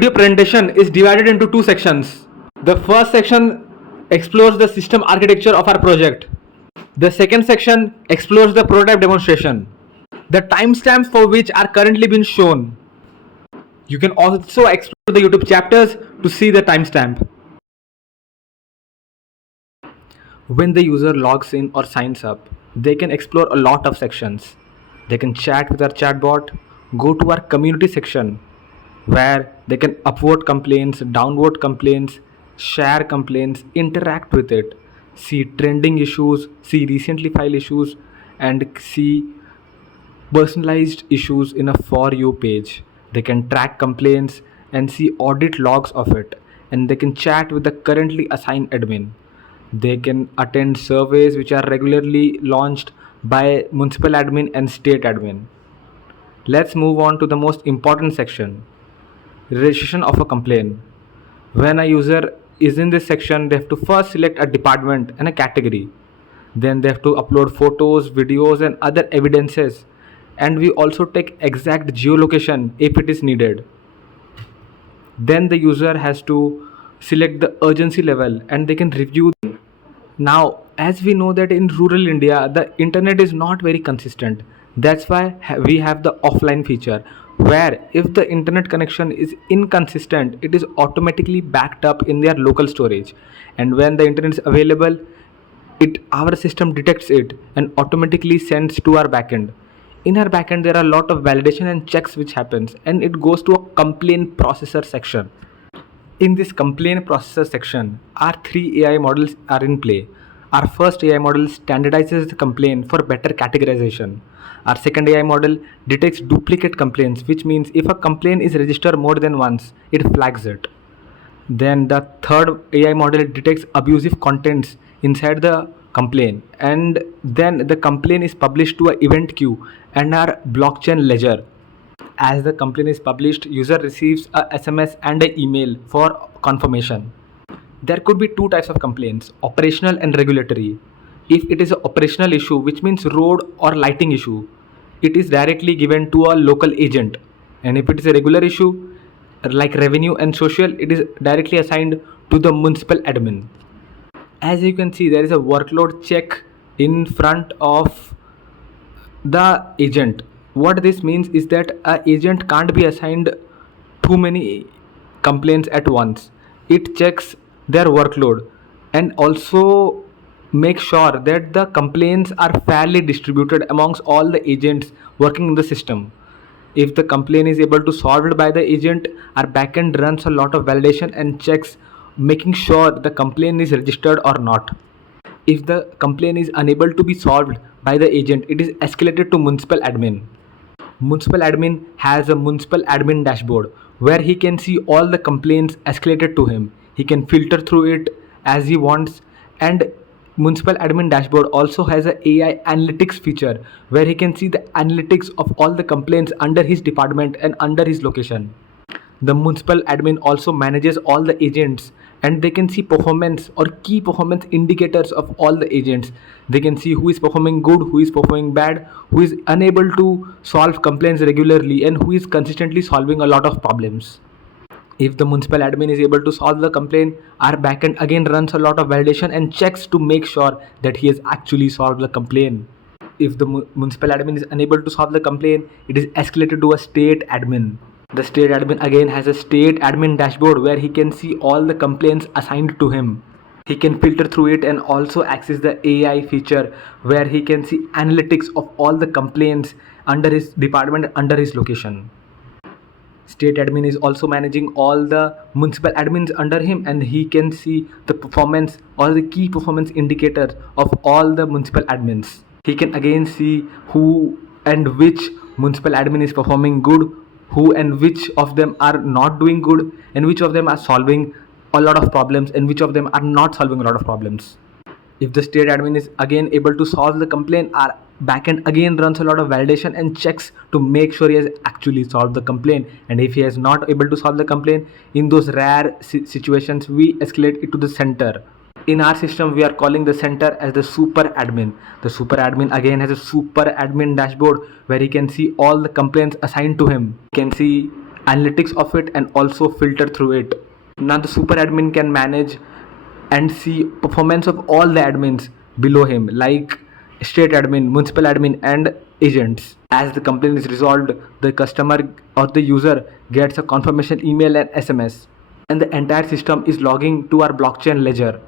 Video presentation is divided into two sections. The first section explores the system architecture of our project. The second section explores the prototype demonstration. The timestamps for which are currently being shown. You can also explore the YouTube chapters to see the timestamp. When the user logs in or signs up, they can explore a lot of sections. They can chat with our chatbot, go to our community section where they can upvote complaints, downvote complaints, share complaints, interact with it, see trending issues, see recently filed issues, and see personalized issues in a for you page. They can track complaints and see audit logs of it, and they can chat with the currently assigned admin. They can attend surveys which are regularly launched by municipal admin and state admin. Let's move on to the most important section, registration of a complaint. When a user is in this section, they have to first select a department and a category. Then they have to upload photos, videos, and other evidences. And we also take exact geolocation if it is needed. Then the user has to select the urgency level and they can review. Now, as we know that in rural India, the internet is not very consistent. That's why we have the offline feature where if the internet connection is inconsistent, it is automatically backed up in their local storage. And when the internet is available, our system detects it and automatically sends to our backend. In our backend, there are a lot of validation and checks which happens, and it goes to a complaint processor section. In this complaint processor section, our three AI models are in play. Our first AI model standardizes the complaint for better categorization. Our second AI model detects duplicate complaints, which means if a complaint is registered more than once, it flags it. Then the third AI model detects abusive contents inside the complaint, and then the complaint is published to an event queue and our blockchain ledger. As the complaint is published, user receives a SMS and an email for confirmation. There could be two types of complaints, operational and regulatory. If it is an operational issue, which means road or lighting issue, it is directly given to a local agent. And if it is a regular issue, like revenue and social, it is directly assigned to the municipal admin. As you can see, there is a workload check in front of the agent. What this means is that an agent can't be assigned too many complaints at once. It checks their workload and also make sure that the complaints are fairly distributed amongst all the agents working in the system. If the complaint is able to solve it by the agent, our backend runs a lot of validation and checks, making sure the complaint is registered or not. If the complaint is unable to be solved by the agent, it is escalated to municipal admin. Municipal admin has a municipal admin dashboard where he can see all the complaints escalated to him. He can filter through it as he wants, and municipal admin dashboard also has a AI analytics feature where he can see the analytics of all the complaints under his department and under his location. The municipal admin also manages all the agents and they can see performance or key performance indicators of all the agents. They can see who is performing good, who is performing bad, who is unable to solve complaints regularly, and who is consistently solving a lot of problems. If the municipal admin is able to solve the complaint, our backend again runs a lot of validation and checks to make sure that he has actually solved the complaint. If the municipal admin is unable to solve the complaint, it is escalated to a state admin. The state admin again has a state admin dashboard where he can see all the complaints assigned to him. He can filter through it and also access the AI feature where he can see analytics of all the complaints under his department, under his location. State admin is also managing all the municipal admins under him, and he can see the performance or the key performance indicators of all the municipal admins. He can again see who and which municipal admin is performing good, who and which of them are not doing good, and which of them are solving a lot of problems and which of them are not solving a lot of problems. If the state admin is again able to solve the complaint, our backend again runs a lot of validation and checks to make sure he has actually solved the complaint. And if he is not able to solve the complaint, in those rare situations, we escalate it to the center. In our system, we are calling the center as the super admin. The super admin again has a super admin dashboard where he can see all the complaints assigned to him. He can see analytics of it and also filter through it. Now the super admin can manage and see performance of all the admins below him, like state admin, municipal admin, and agents. As the complaint is resolved, the customer or the user gets a confirmation email and SMS, and the entire system is logging to our blockchain ledger.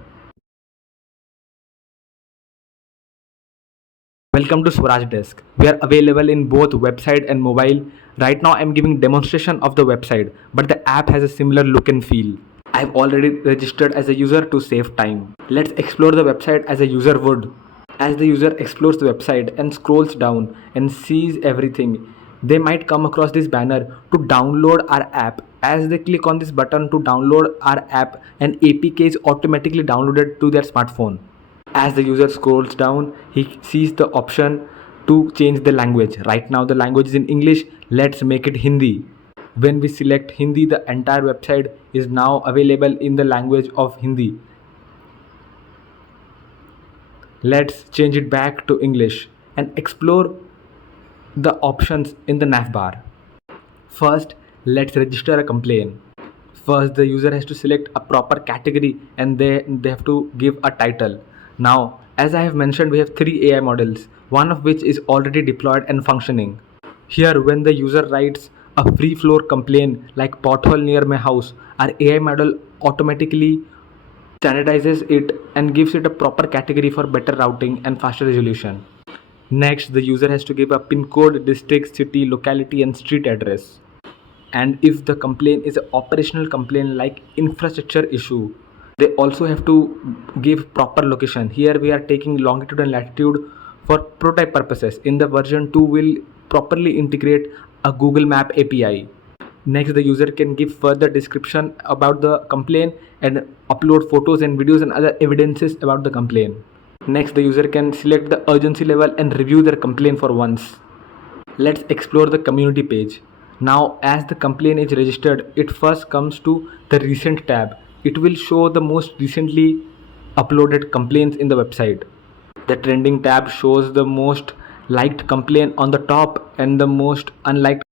Welcome to SwarajDesk. We are available in both website and mobile. Right now I'm giving demonstration of the website, but the app has a similar look and feel. I've already registered as a user to save time. Let's explore the website as a user would. As the user explores the website and scrolls down and sees everything, they might come across this banner to download our app. As they click on this button to download our app, an APK is automatically downloaded to their smartphone. As the user scrolls down, he sees the option to change the language. Right now the language is in English. Let's make it Hindi. When we select Hindi, the entire website is now available in the language of Hindi. Let's change it back to English and explore the options in the navbar. First, let's register a complaint. First, the user has to select a proper category and they have to give a title. Now, as I have mentioned, we have 3 AI models, one of which is already deployed and functioning. Here, when the user writes a free floor complaint like pothole near my house, our AI model automatically standardizes it and gives it a proper category for better routing and faster resolution. Next, the user has to give a pin code, district, city, locality, and street address. And if the complaint is an operational complaint like infrastructure issue, they also have to give proper location. Here we are taking longitude and latitude for prototype purposes. In the version 2 will properly integrate a Google Map API. Next, the user can give further description about the complaint and upload photos and videos and other evidences about the complaint. Next, the user can select the urgency level and review their complaint for once. Let's explore the community page. Now, as the complaint is registered, it first comes to the recent tab. It will show the most recently uploaded complaints in the website. The trending tab shows the most liked complaint on the top and the most unliked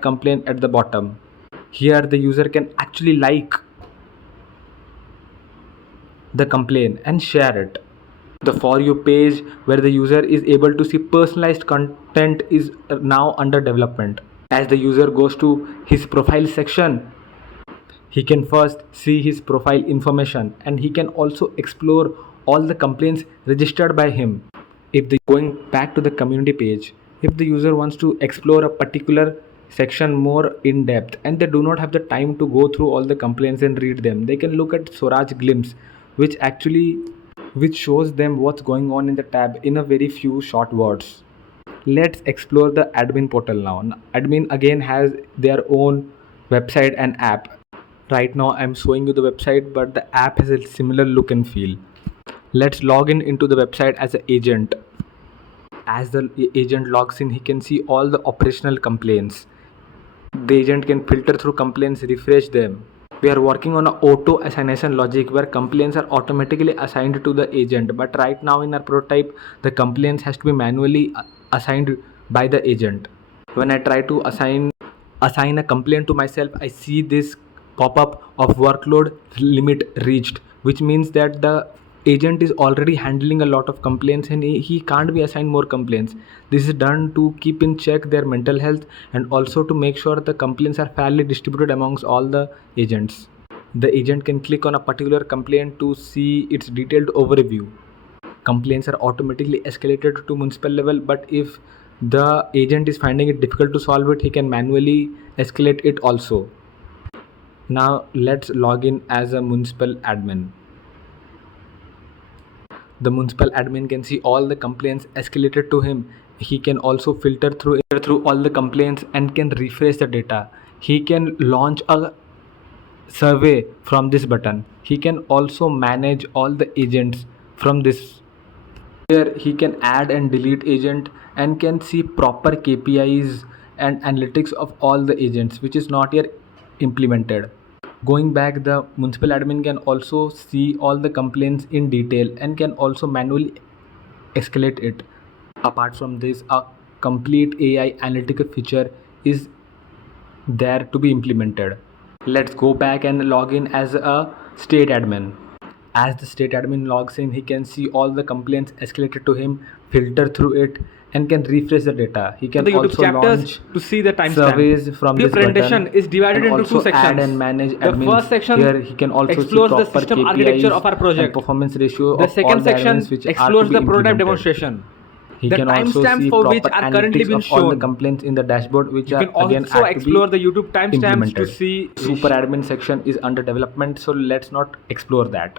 complaint at the bottom. Here the user can actually like the complaint and share it. The For You page where the user is able to see personalized content is now under development. As the user goes to his profile section, he can first see his profile information and he can also explore all the complaints registered by him. If the going back to the community page, if the user wants to explore a particular section more in depth and they do not have the time to go through all the complaints and read them, they can look at Swaraj Glimpse, which shows them what's going on in the tab in a very few short words. Let's explore the admin portal now. Admin again has their own website and app. Right now I'm showing you the website, but the app has a similar look and feel. Let's log in into the website as an agent. As the agent logs in, he can see all the operational complaints. The agent can filter through complaints, refresh them. We are working on an auto assignation logic where complaints are automatically assigned to the agent, but right now in our prototype the complaints has to be manually assigned by the agent. When I try to assign a complaint to myself, I see this pop-up of workload limit reached, which means that the agent is already handling a lot of complaints and he can't be assigned more complaints. This is done to keep in check their mental health and also to make sure the complaints are fairly distributed amongst all the agents. The agent can click on a particular complaint to see its detailed overview. Complaints are automatically escalated to municipal level, but if the agent is finding it difficult to solve it, he can manually escalate it also. Now let's log in as a municipal admin. The municipal admin can see all the complaints escalated to him. He can also filter through all the complaints and can refresh the data. He can launch a survey from this button. He can also manage all the agents from this. Here he can add and delete agent and can see proper KPIs and analytics of all the agents, which is not yet implemented. Going back, the municipal admin can also see all the complaints in detail and can also manually escalate it. Apart from this, a complete AI analytical feature is there to be implemented. Let's go back and log in as a state admin. As the state admin logs in, he can see all the complaints escalated to him, filter through it, and can refresh the data. He can The YouTube also chapters launch to see the timestamp. surveys from The this presentation button, is divided and into also two sections. add and manage The admins. first section Here he can also explores see the proper system KPIs architecture of our project. and performance ratio The of all second the section admins which are to explores be the prototype implemented. demonstration. He The can also timestamps see for which proper are currently analytics been of all the shown. complaints in the dashboard, which You are can again also had to explore be the YouTube timestamps to implemented. see Super admin section is under development, so let's not explore that.